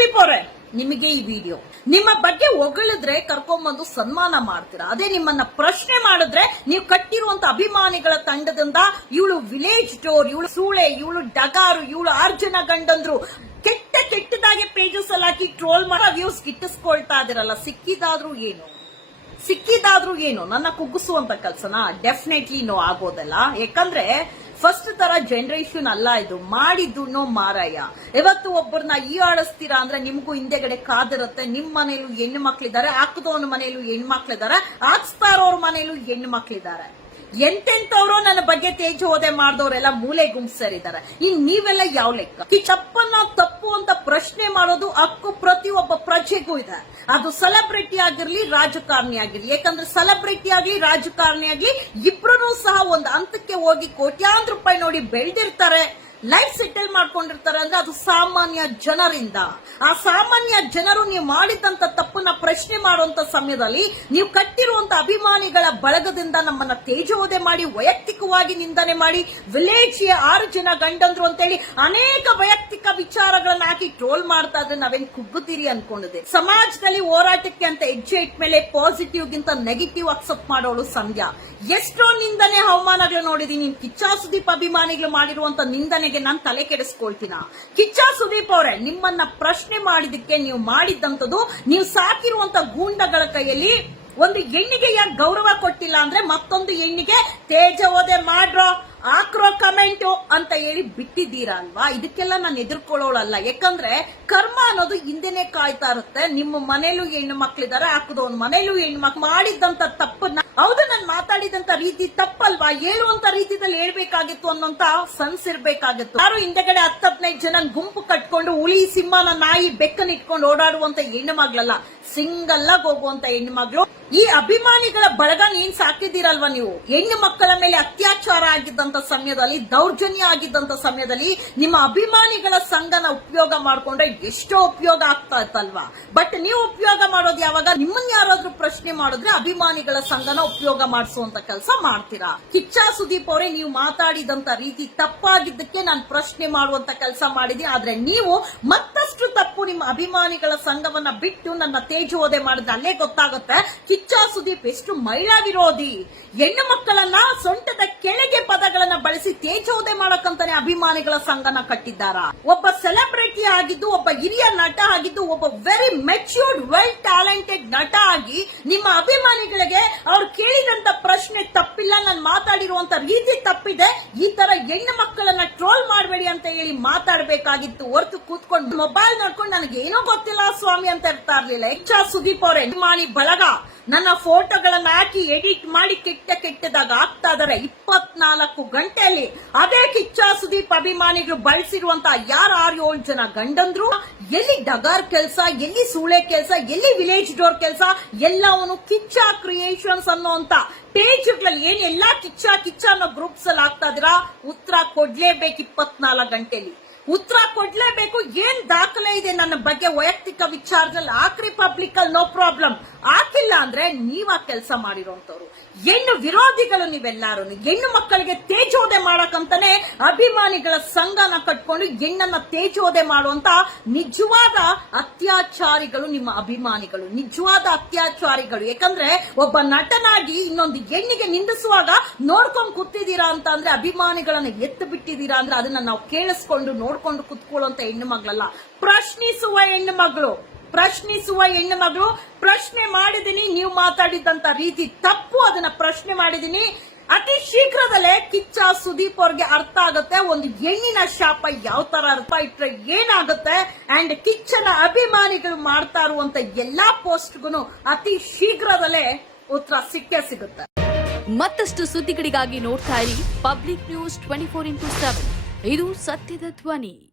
ಸುದೀಪ್ ಅವರೇ ನಿಮಗೆ ಈ ವಿಡಿಯೋ. ನಿಮ್ಮ ಬಗ್ಗೆ ಹೊಗಳಿದ್ರೆ ಕರ್ಕೊಂಬಂದು ಸನ್ಮಾನ ಮಾಡ್ತೀರಾ? ಅದೇ ನಿಮ್ಮನ್ನ ಪ್ರಶ್ನೆ ಮಾಡಿದ್ರೆ ನೀವು ಕಟ್ಟಿರುವಂತ ಅಭಿಮಾನಿಗಳ ತಂಡದಿಂದ ಇವಳು ವಿಲೇಜ್ ಡೋರ್ ಇವಳು ಸೂಳೆ, ಇವಳು ಡಗಾರು, ಇವಳು ಅರ್ಜುನ ಗಂಡಂದ್ರು ಕೆಟ್ಟ ಕೆಟ್ಟದಾಗಿ ಪೇಜಸ್ ಅಲ್ಲಿ ಹಾಕಿ ಟ್ರೋಲ್ ಮಾಡೋ ವ್ಯೂಸ್ ಗಿಟ್ಟಿಸ್ಕೊಳ್ತಾ ಇದಿರಲ್ಲ ಸಿಕ್ಕಿದಾದ್ರೂ ಏನು? ಸಿಕ್ಕಿದಾದ್ರೂ ಏನು? ನನ್ನ ಕುಗ್ಗಿಸುವಂತ ಕೆಲಸನ? ಡೆಫಿನೆಟ್ಲಿ ನೋ ಆಗೋದಲ್ಲ. ಯಾಕಂದ್ರೆ ಫಸ್ಟ್ ತರ ಜನರೇಷನ್ ಅಲ್ಲ ಇದು. ಮಾಡಿದ್ದು ಮಾರಾಯ ಇವತ್ತು ಒಬ್ಬರನ್ನ ಈ ಆಡಿಸ್ತೀರಾ ಅಂದ್ರೆ ನಿಮಗೂ ಹಿಂದೆಗಡೆ ಕಾದಿರುತ್ತೆ. ನಿಮ್ ಮನೇಲೂ ಹೆಣ್ಣು ಮಕ್ಳಿದ್ದಾರೆ, ಹಾಕದವನ ಮನೇಲೂ ಹೆಣ್ಣು ಮಕ್ಳಿದ್ದಾರೆ, ಹಾಕ್ಸ್ತಾ ಇರೋರ್ ಮನೇಲೂ ಹೆಣ್ಣು ಮಕ್ಳಿದ್ದಾರೆ. ಎಂತೆಂತವ್ರು ನನ್ನ ಬಗ್ಗೆ ತೇಜೋದೆ ಮಾಡಿದವರೆಲ್ಲ ಮೂಲೆ ಗುಂಪ್ಸರಿದ್ದಾರೆ. ಈಗ ನೀವೆಲ್ಲ ಯಾವ ಲೆಕ್ಕ? ಈ ತಪ್ಪನ್ನ ತಪ್ಪು ಅಂತ ಪ್ರಶ್ನೆ ಮಾಡೋದು ಹಕ್ಕು ಪ್ರತಿಯೊಬ್ಬ ಪ್ರಜೆಗೂ ಇದೆ. ಅದು ಸೆಲೆಬ್ರಿಟಿ ಆಗಿರ್ಲಿ, ರಾಜಕಾರಣಿ ಆಗಿರ್ಲಿ. ಯಾಕಂದ್ರೆ ಸೆಲೆಬ್ರಿಟಿ ಆಗ್ಲಿ, ರಾಜಕಾರಣಿ ಆಗ್ಲಿ ಇಬ್ರು ಸಹ ಒಂದು ಹಂತಕ್ಕೆ ಹೋಗಿ ಕೋಟ್ಯಾಂತರ ರೂಪಾಯಿ ನೋಡಿ ಬೆಳೆದಿರ್ತಾರೆ. ಲೈಫ್ ಸೆಟಲ್ ಮಾಡ್ಕೊಂಡಿರ್ತಾರೆ ಅಂದ್ರೆ ಅದು ಸಾಮಾನ್ಯ ಜನರಿಂದ. ಆ ಸಾಮಾನ್ಯ ಜನರು ನೀವು ಮಾಡಿದಂತ ತಪ್ಪನ್ನ ಪ್ರಶ್ನೆ ಮಾಡುವಂತ ಸಮಯದಲ್ಲಿ ನೀವು ಕಟ್ಟಿರುವಂತ ಅಭಿಮಾನಿಗಳ ಬಳಗದಿಂದ ನಮ್ಮನ್ನ ತೇಜೋದೆ ಮಾಡಿ, ವೈಯಕ್ತಿಕವಾಗಿ ನಿಂದನೆ ಮಾಡಿ ವಿಲೇಜ್ ಆರು ಜನ ಗಂಡಂದ್ರು ಅಂತೇಳಿ ಅನೇಕ ವೈಯಕ್ತಿಕ ವಿಚಾರಗಳನ್ನ ಹಾಕಿ ಟ್ರೋಲ್ ಮಾಡ್ತಾ ಇದ್ರೆ ನಾವೇನ್ ಕುಗ್ಗುತ್ತೀರಿ ಅನ್ಕೊಂಡಿದೆ. ಸಮಾಜದಲ್ಲಿ ಹೋರಾಟಕ್ಕೆ ಅಂತ ಹೆಜ್ಜೆ ಇಟ್ಮೇಲೆ ಪಾಸಿಟಿವ್ ಗಿಂತ ನೆಗೆಟಿವ್ ಅಕ್ಸೆಪ್ಟ್ ಮಾಡೋಳು ಸಂಧ್ಯಾ. ಎಷ್ಟೋ ನಿಂದನೆ ಅವಮಾನಗಳು ನೋಡಿದೀನಿ. ಕಿಚ್ಚಾ ಸುದೀಪ್ ಅಭಿಮಾನಿಗಳು ಮಾಡಿರುವಂತ ನಿಂದನೆಗೆ ನಾನು ತಲೆ ಕೆಡಿಸ್ಕೊಳ್ತೀನ? ಕಿಚ್ಚ ಸುದೀಪ್ ಅವರೇ, ನಿಮ್ಮನ್ನ ಪ್ರಶ್ನೆ ಮಾಡಿದಕ್ಕೆ ನೀವು ಮಾಡಿದ್ದಂಥದ್ದು, ನೀವು ಸಾಕಿರುವಂತ ಗೂಂಡಗಳ ಕೈಯಲ್ಲಿ ಒಂದು ಹೆಣ್ಣಿಗೆ ಯಾಕೆ ಗೌರವ ಕೊಟ್ಟಿಲ್ಲ ಅಂದ್ರೆ ಮತ್ತೊಂದು ಹೆಣ್ಣಿಗೆ ತೇಜವೋದೆ ಮಾಡ್ರೋ ಹಾಕ್ರೋ ಕಮೆಂಟು ಅಂತ ಹೇಳಿ ಬಿಟ್ಟಿದ್ದೀರಾ ಅಲ್ವಾ? ಇದಕ್ಕೆಲ್ಲ ನಾನು ಎದುರ್ಕೊಳ್ಳೋಳಲ್ಲ. ಯಾಕಂದ್ರೆ ಕರ್ಮ ಅನ್ನೋದು ಹಿಂದೆನೆ ಕಾಯ್ತಾ ಇರುತ್ತೆ. ನಿಮ್ಮ ಮನೇಲೂ ಹೆಣ್ಣು ಮಕ್ಳಿದಾರೆ ಹಾಕದವನ್ ಮನೇಲೂ ಹೆಣ್ಣು ಮಕ್ಳು ಮಾಡಿದಂತ ತಪ್ಪನ್ನ ಹೌದು, ನಾನು ಮಾತಾಡಿದಂತ ರೀತಿ ತಪ್ಪಲ್ವಾ? ಹೇಳುವಂತ ರೀತಿಯಲ್ಲಿ ಹೇಳ್ಬೇಕಾಗಿತ್ತು ಅನ್ನೋಂತ ಸನ್ಸ್ ಇರ್ಬೇಕಾಗಿತ್ತು. ಯಾರು ಹಿಂದೆಗಡೆ ಹತ್ತು ಹದಿನೈದು ಜನ ಗುಂಪು ಕಟ್ಕೊಂಡು ಹುಲಿ, ಸಿಂಹನ ನಾಯಿ ಬೆಕ್ಕನ್ ಇಟ್ಕೊಂಡು ಓಡಾಡುವಂತ ಹೆಣ್ಣು ಮಗ್ಳಲ್ಲ. ಸಿಂಗಲ್ ಆಗಿ ಹೋಗುವಂತ ಹೆಣ್ಣು ಮಗಳು. ಈ ಅಭಿಮಾನಿಗಳ ಬಳಗ ನೀನ್ ಸಾಕಿದ್ದೀರಲ್ವಾ ನೀವು? ಹೆಣ್ಣು ಮಕ್ಕಳ ಮೇಲೆ ಅತ್ಯಾಚಾರ ಆಗಿದ್ದಂತ ಸಮಯದಲ್ಲಿ, ದೌರ್ಜನ್ಯ ಆಗಿದ್ದಂತ ಸಮಯದಲ್ಲಿ ನಿಮ್ಮ ಅಭಿಮಾನಿಗಳ ಸಂಘನ ಉಪಯೋಗ ಮಾಡ್ಕೊಂಡ್ರೆ ಎಷ್ಟೋ ಉಪಯೋಗ ಆಗ್ತಾ ಇತ್ತಲ್ವಾ? ಬಟ್ ನೀವು ಉಪಯೋಗ ಮಾಡೋದು ಯಾವಾಗ? ನಿಮ್ಮನ್ನ ಯಾರಾದ್ರೂ ಪ್ರಶ್ನೆ ಮಾಡಿದ್ರೆ ಅಭಿಮಾನಿಗಳ ಸಂಘನ ಉಪಯೋಗ ಮಾಡಿಸುವಂತ ಕೆಲಸ ಮಾಡ್ತೀರಾ? ಕಿಚ್ಚ ಸುದೀಪ್ ಅವರೇ, ನೀವು ಮಾತಾಡಿದಂತ ರೀತಿ ತಪ್ಪಾಗಿದ್ದಕ್ಕೆ ನಾನು ಪ್ರಶ್ನೆ ಮಾಡುವಂತ ಕೆಲಸ ಮಾಡಿದೀನಿ ಆದ್ರೆ ನೀವು ಮತ್ತಷ್ಟು ತಪ್ಪು ನಿಮ್ಮ ಅಭಿಮಾನಿಗಳ ಸಂಘವನ್ನ ಬಿಟ್ಟು ನನ್ನ ತೇಜೋದೆ ಮಾಡಿದ್ರೆ ಅಲ್ಲೇ ಗೊತ್ತಾಗುತ್ತೆ. ಕಿಚ್ಚ ಸುದೀಪ್ ಎಷ್ಟು ಮಹಿಳಾ ವಿರೋಧಿ ಹೆಣ್ಣು ಮಕ್ಕಳನ್ನ ಸೊಂಟದ ಕೆಳಗೆ ಪದಗಳನ್ನ ಬಳಸಿ ತೇಜೋದೆ ಮಾಡಕ್ಕಂತಾನೆ ಅಭಿಮಾನಿಗಳ ಸಂಘನ ಕಟ್ಟಿದ್ದಾರ. ಒಬ್ಬ ಸೆಲೆಬ್ರಿಟಿ ಆಗಿದ್ದು, ಒಬ್ಬ ಹಿರಿಯ ನಟ ಆಗಿದ್ದು, ಒಬ್ಬ ವೆರಿ ಮೆಚ್ಯೂರ್ಡ್ ವೆಲ್ ಟ್ಯಾಲೆಂಟೆಡ್ ನಟ ಆಗಿ ನಿಮ್ಮ ಅಭಿಮಾನಿಗಳಿಗೆ ಅವ್ರು ಕೇಳಿದಂತ ಪ್ರಶ್ನೆ ತಪ್ಪಿಲ್ಲ, ನಾನು ಮಾತಾಡಿರುವಂತ ರೀತಿ ತಪ್ಪಿದೆ. ಈ ತರ ಹೆಣ್ಣು ಮಕ್ಕಳನ್ನ ಟ್ರೋಲ್ ಮಾಡಬೇಡಿ ಅಂತ ಹೇಳಿ ಮಾತಾಡಬೇಕಾಗಿತ್ತು. ಹೊರತು ಕೂತ್ಕೊಂಡು ಮೊಬೈಲ್ ನೋಡ್ಕೊಂಡು ನನಗೆ ಏನೋ ಗೊತ್ತಿಲ್ಲ ಸ್ವಾಮಿ ಅಂತ ಇರ್ತಾ ಇರ್ಲಿಲ್ಲ. ಹೆಚ್ಚ ಸುದೀಪ್ ಅವರೇ, ಅಭಿಮಾನಿ ಬಳಗ. ನನ್ನ ಫೋಟೋಗಳನ್ನ ಹಾಕಿ ಎಡಿಟ್ ಮಾಡಿ ಕೆಟ್ಟ ಕೆಟ್ಟದಾಗ ಆಗ್ತಾ ಇದಾರೆ ಇಪ್ಪತ್ನಾಲ್ಕು ಗಂಟೆಯಲ್ಲಿ. ಅದೇ ಕಿಚ್ಚ ಸುದೀಪ್ ಅಭಿಮಾನಿಗಳು ಬಳಸಿರುವಂತ ಯಾರು ಆರು ಏಳು ಜನ ಗಂಡಂದ್ರು? ಎಲ್ಲಿ ಡಗಾರ್ ಕೆಲಸ, ಎಲ್ಲಿ ಸೂಳೆ ಕೆಲಸ, ಎಲ್ಲಿ ವಿಲೇಜ್ ಡೋರ್ ಕೆಲಸ ಎಲ್ಲವನು ಕಿಚ್ಚ ಕ್ರಿಯೇಷನ್ಸ್ ಅನ್ನೋಂತ ಪೇಜ್ಗಳಲ್ಲಿ ಏನ್ ಎಲ್ಲಾ ಕಿಚ್ಚ ಕಿಚ್ಚ ಅನ್ನೋ ಗ್ರೂಪ್ಸ್ ಅಲ್ಲಿ ಆಗ್ತಾ ಇದೀರಾ ಉತ್ತರ ಕೊಡ್ಲೇಬೇಕು ಇಪ್ಪತ್ನಾಲ್ಕು ಗಂಟೆಲಿ ಉತ್ತರ ಕೊಡ್ಲೇಬೇಕು. ಏನ್ ದಾಖಲೆ ಇದೆ ನನ್ನ ಬಗ್ಗೆ? ವೈಯಕ್ತಿಕ ವಿಚಾರದಲ್ಲಿ ಆಕ್ರಿ ಪಬ್ಲಿಕ್ ಅಲ್ಲಿ ನೋ ಪ್ರಾಬ್ಲಮ್ ಹಾಕಿಲ್ಲ ಅಂದ್ರೆ ನೀವ್ ಕೆಲಸ ಮಾಡಿರೋಂಥವ್ರು. ಹೆಣ್ಣು ವಿರೋಧಿಗಳು ನೀವೆಲ್ಲಾರು ಹೆಣ್ಣು ಮಕ್ಕಳಿಗೆ ತೇಜೋದೆ ಮಾಡಕ್ಕಂತಾನೆ ಅಭಿಮಾನಿಗಳ ಸಂಘನ ಕಟ್ಕೊಂಡು ಹೆಣ್ಣನ್ನ ತೇಜೋದೆ ಮಾಡುವಂತ ನಿಜವಾದ ಅತ್ಯಾಚಾರಿಗಳು ನಿಮ್ಮ ಅಭಿಮಾನಿಗಳು. ನಿಜವಾದ ಅತ್ಯಾಚಾರಿಗಳು. ಯಾಕಂದ್ರೆ ಒಬ್ಬ ನಟನಾಗಿ ಇನ್ನೊಂದು ಹೆಣ್ಣಿಗೆ ನಿಂದಿಸುವಾಗ ನೋಡ್ಕೊಂಡು ಕೂತಿದ್ದೀರಾ ಅಂತ ಅಂದ್ರೆ ಅಭಿಮಾನಿಗಳನ್ನ ಎತ್ತು ಬಿಟ್ಟಿದ್ದೀರಾ ಅಂದ್ರೆ ಅದನ್ನ ನಾವು ಕೇಳಿಸ್ಕೊಂಡು ನೋಡ್ಕೊಂಡು ಕುತ್ಕೊಳ್ಳುವಂತ ಹೆಣ್ಣು ಮಗಳಲ್ಲ. ಪ್ರಶ್ನಿಸುವ ಹೆಣ್ಣು ಮಗಳು, ಪ್ರಶ್ನಿಸುವ ಹೆಣ್ಣು ಮಗಳು, ಪ್ರಶ್ನೆ ಮಾಡಿದೀನಿ ನೀವು ಮಾತಾಡಿದಂತ ರೀತಿ ತಪ್ಪು ಅದನ್ನ ಪ್ರಶ್ನೆ ಮಾಡಿದೀನಿ ಅತಿ ಶೀಘ್ರದಲ್ಲೇ ಕಿಚ್ಚ ಸುದೀಪ್ ಅವ್ರಿಗೆ ಅರ್ಥ ಆಗುತ್ತೆ, ಒಂದು ಹೆಣ್ಣಿನ ಶಾಪ ಯಾವ ತರ ಅರ್ಥ ಇಟ್ರೆ ಏನಾಗುತ್ತೆ ಅಂಡ್ ಕಿಚ್ಚನ ಅಭಿಮಾನಿಗಳು ಮಾಡ್ತಾ ಇರುವಂತ ಎಲ್ಲಾ ಪೋಸ್ಟ್ಗೂ ಅತಿ ಶೀಘ್ರದಲ್ಲೇ ಉತ್ತರ ಸಿಕ್ಕೇ ಸಿಗುತ್ತೆ. ಮತ್ತಷ್ಟು ಸುದ್ದಿಗಳಿಗಾಗಿ ನೋಡ್ತಾ ಇರಿ public news twenty four into seven. ಇದು ಸತ್ಯದ ಧ್ವನಿ.